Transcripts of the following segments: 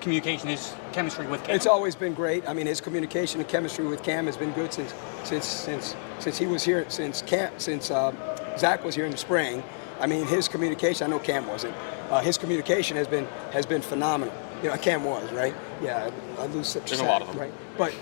communication, his chemistry with Cam? It's always been great. I mean, his communication and chemistry with Cam has been good since he was here, since Zach was here in the spring. I mean, his communication. I know Cam wasn't. His communication has been phenomenal. You know, Cam was, right? Yeah, I lose such There's a lot of them, right? But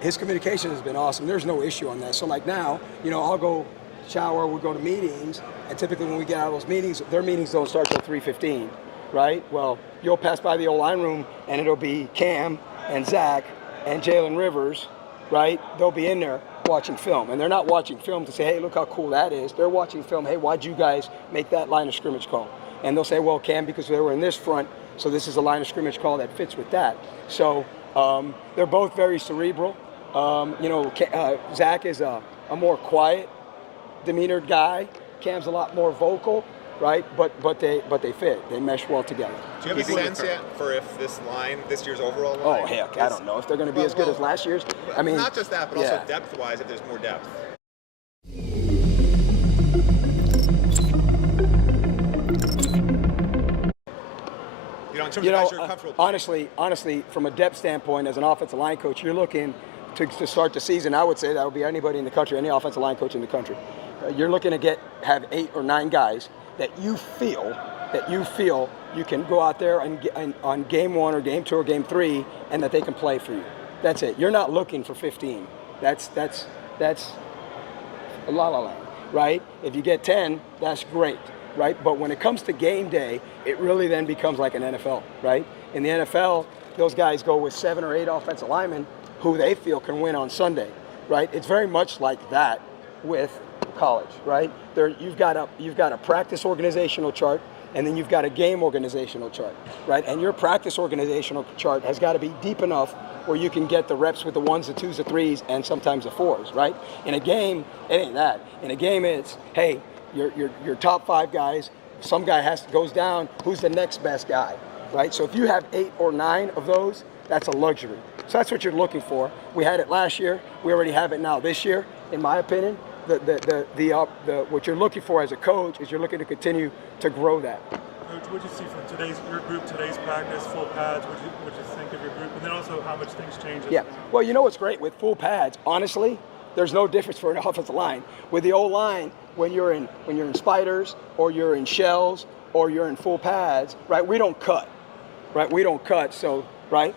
his communication has been awesome. There's no issue on that. So like now, you know, I'll go shower, we go to meetings, and typically when we get out of those meetings, their meetings don't start till 3:15, right? Well, you'll pass by the old line room, and it'll be Cam and Zach and Jalen Rivers, right? They'll be in there watching film, and they're not watching film to say, hey, look how cool that is. They're watching film, hey, why'd you guys make that line of scrimmage call? And they'll say, well, Cam, because they were in this front, so this is a line of scrimmage call that fits with that. So they're both very cerebral. You know, Zach is a more quiet, demeanored guy. Cam's a lot more vocal, right? But they fit. They mesh well together. Do you have a sense yet for if this year's overall line? Oh heck, I don't know if they're going to be as good as last year's. I mean, not just that, but also depth-wise, if there's more depth. Honestly, from a depth standpoint, as an offensive line coach, you're looking to start the season. I would say that would be anybody in the country, any offensive line coach in the country. You're looking to have 8 or 9 guys that you feel you can go out there and on game 1 or game 2 or game 3, and that they can play for you. That's it. You're not looking for 15. That's a la land, right? If you get 10, that's great, right? But when it comes to game day, it really then becomes like an NFL, right? In the NFL, those guys go with 7 or 8 offensive linemen who they feel can win on Sunday, right? It's very much like that with college, right? You've got a practice organizational chart, and then you've got a game organizational chart, right? And your practice organizational chart has got to be deep enough where you can get the reps with the 1s, the 2s, the 3s, and sometimes the 4s, right? In a game, it ain't that. In a game, it's, hey, your top 5 guys, some guy goes down, who's the next best guy, right? So if you have 8 or 9 of those, that's a luxury. So that's what you're looking for. We had it last year. We already have it now this year, in my opinion. What you're looking for as a coach is you're looking to continue to grow that. Coach, what did you see from your group, today's practice, full pads? What did you think of your group? And then also how much things change? Yeah. Well, you know what's great with full pads? Honestly, there's no difference for an offensive line. With the O-line, when you're in spiders or you're in shells or you're in full pads, right? We don't cut, right? We don't cut. So, right?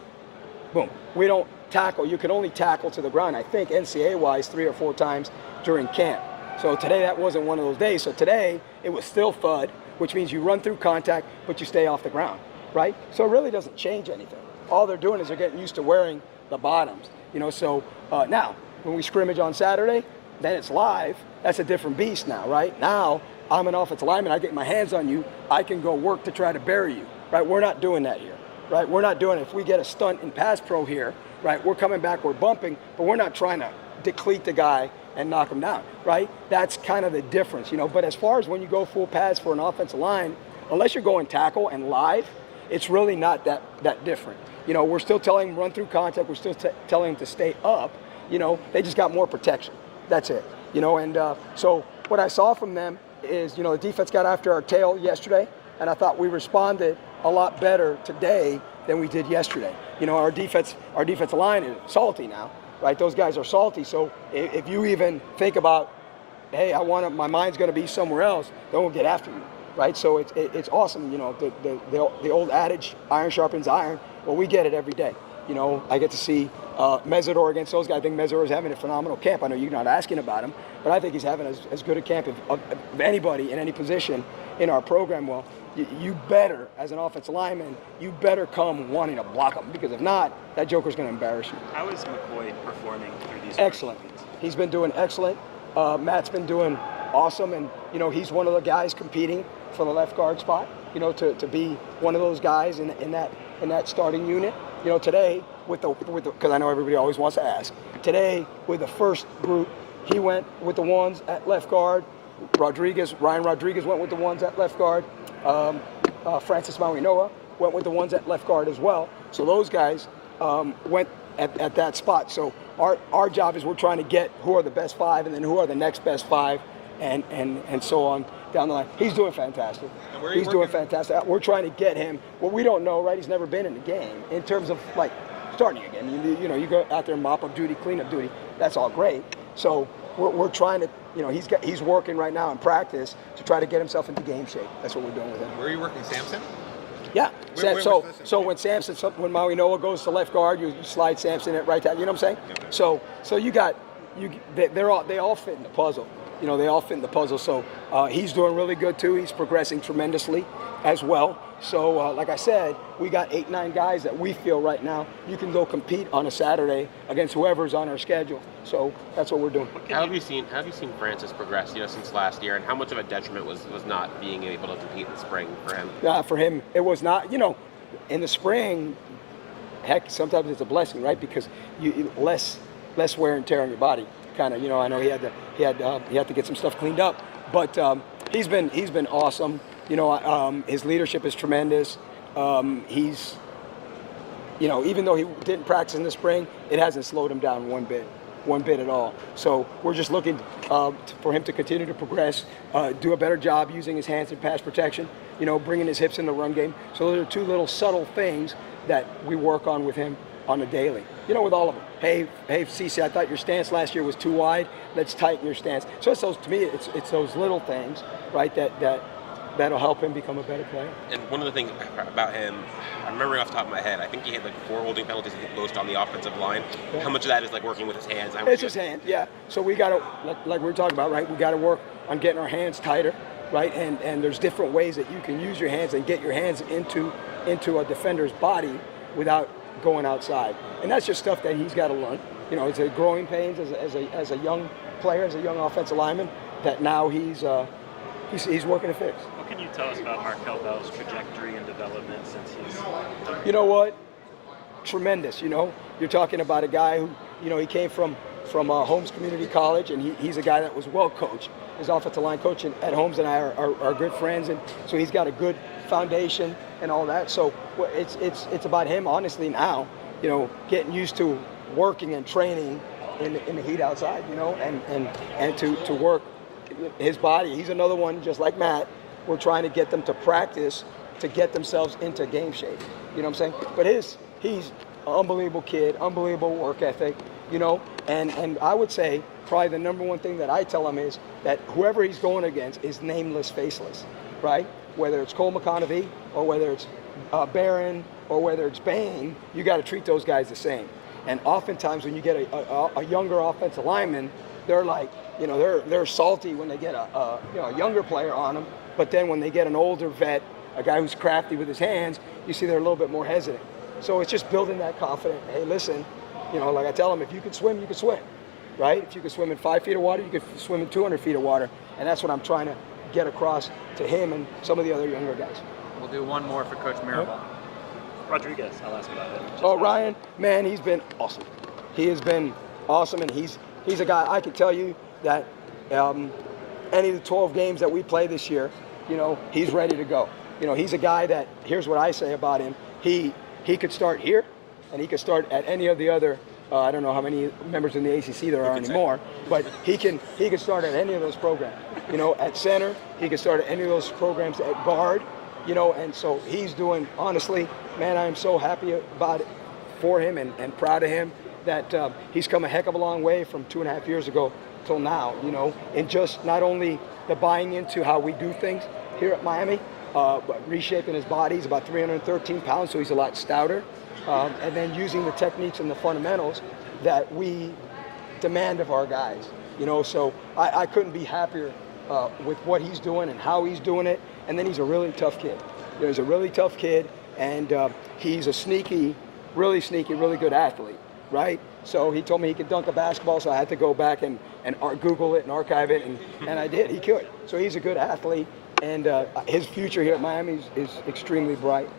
Boom. We don't tackle. You can only tackle to the ground, I think, NCAA-wise, 3 or 4 times during camp. So today that wasn't one of those days. So today it was still FUD, which means you run through contact, but you stay off the ground, right? So it really doesn't change anything. All they're doing is they're getting used to wearing the bottoms, you know. So now when we scrimmage on Saturday, then it's live. That's a different beast now, right? Now I'm an offensive lineman. I get my hands on you. I can go work to try to bury you, right? We're not doing that here, right? We're not doing it. If we get a stunt in pass pro here, right, we're coming back, we're bumping, but we're not trying to decleat the guy and knock him down, right? That's kind of the difference, you know. But as far as when you go full pads for an offensive line, unless you're going tackle and live, it's really not that different. You know, we're still telling them run through contact. We're still telling them to stay up. You know, they just got more protection. That's it. You know, and so what I saw from them is, you know, the defense got after our tail yesterday, and I thought we responded a lot better today than we did yesterday. You know, our defensive line is salty now, right? Those guys are salty. So if you even think about, hey, my mind's going to be somewhere else, they won't get after you, right? So it's awesome. You know, the old adage, iron sharpens iron. Well, we get it every day. You know, I get to see Mesidor against those guys. I think Mesidor is having a phenomenal camp. I know you're not asking about him, but I think he's having as good a camp of anybody in any position in our program. Well, you better, as an offensive lineman, you better come wanting to block him, because if not, that joker's going to embarrass you. How is McCoy performing through these? Excellent. He's been doing excellent. Matt's been doing awesome, and you know, he's one of the guys competing for the left guard spot. You know, to be one of those guys in that starting unit. You know, today with the because I know everybody always wants to ask. Today with the first group, he went with the ones at left guard. Ryan Rodriguez went with the ones at left guard. Francis Mauinoa went with the ones at left guard as well. So those guys went at that spot. So our job is we're trying to get who are the best 5 and then who are the next best 5 and so on. down the line. He's doing fantastic. And where are you He's doing working? fantastic. We're trying to get him. Well, we don't know, right? He's never been in the game in terms of like starting a game. You know, you go out there and mop up duty, clean up duty. That's all great. So we're trying to, you know, he's working right now in practice to try to get himself into game shape. That's what we're doing with him. Where are you working, Samson? Yeah. Where So was this? so when Samson, when Maui Noah goes to left guard, you slide Samson at right down. You know what I'm saying? Okay. So you got they all fit in the puzzle. You know, they all fit in the puzzle. So he's doing really good too. He's progressing tremendously as well. So like I said, we got 8, 9 guys that we feel right now you can go compete on a Saturday against whoever's on our schedule. So that's what we're doing. How have you seen Francis progress, since last year, and how much of a detriment was not being able to compete in the spring for him? For him, it was not. You know, in the spring, heck, sometimes it's a blessing, right? Because you less wear and tear on your body. Kind of, I know he had to get some stuff cleaned up, but he's been awesome. His leadership is tremendous. He's, even though he didn't practice in the spring, it hasn't slowed him down one bit at all. So we're just looking for him to continue to progress, do a better job using his hands in pass protection, bringing his hips in the run game. So those are 2 little subtle things that we work on with him on a daily. With all of them. Hey, Cece, I thought your stance last year was too wide. Let's tighten your stance. So to me, it's those little things, right, that'll help him become a better player. And one of the things about him, I'm remembering off the top of my head, I think he had 4 holding penalties most on the offensive line. Yeah. How much of that is working with his hands? It's his hand, yeah. So we got to, like we were talking about, right? We got to work on getting our hands tighter, right? And there's different ways that you can use your hands and get your hands into a defender's body without going outside. And that's just stuff that he's got to learn. It's a growing pains as a young player, as a young offensive lineman, that now he's working to fix. What can you tell us about Markel Bell's trajectory and development since he's done? You know what? Tremendous. You're talking about a guy who, he came from Holmes Community College, and he's a guy that was well coached. His offensive line coach at Holmes and I are good friends, and so he's got a good foundation and all that. So it's about him, honestly, now, getting used to working and training in the heat outside, and to work his body. He's another one, just like Matt. We're trying to get them to practice to get themselves into game shape. You know what I'm saying? But he's an unbelievable kid, unbelievable work ethic, and I would say probably the number one thing that I tell him is that whoever he's going against is nameless, faceless, right? Whether it's Cole McConaughey or whether it's Barron or whether it's Bain, you got to treat those guys the same. And oftentimes when you get a younger offensive lineman, they're like, they're salty when they get a younger player on them. But then when they get an older vet, a guy who's crafty with his hands, you see they're a little bit more hesitant. So it's just building that confidence. Hey, listen, like I tell them, if you can swim, you can swim, right? If you can swim in 5 feet of water, you can swim in 200 feet of water. And that's what I'm trying to get across to him and some of the other younger guys. We'll do one more for Coach Mirabal. Rodriguez, I'll ask about him. Oh, Ryan, man, he's been awesome. He has been awesome, and he's a guy, I can tell you that any of the 12 games that we play this year, he's ready to go. He's a guy that, here's what I say about him, he could start here, and he could start at any of the other, I don't know how many members in the ACC there are anymore, but he can start at any of those programs. At center, he can start at any of those programs at guard, and so he's doing, honestly, man, I am so happy about it for him and proud of him that he's come a heck of a long way from 2.5 years ago till now, and just not only the buying into how we do things here at Miami, but reshaping his body. He's about 313 pounds, so he's a lot stouter, and then using the techniques and the fundamentals that we demand of our guys, so I couldn't be happier with what he's doing and how he's doing it. And then he's a really tough kid. He's a really tough kid, and he's a really sneaky, really good athlete, right? So he told me he could dunk a basketball, so I had to go back and Google it and archive it, and I did. He could. So he's a good athlete, and his future here at Miami is extremely bright.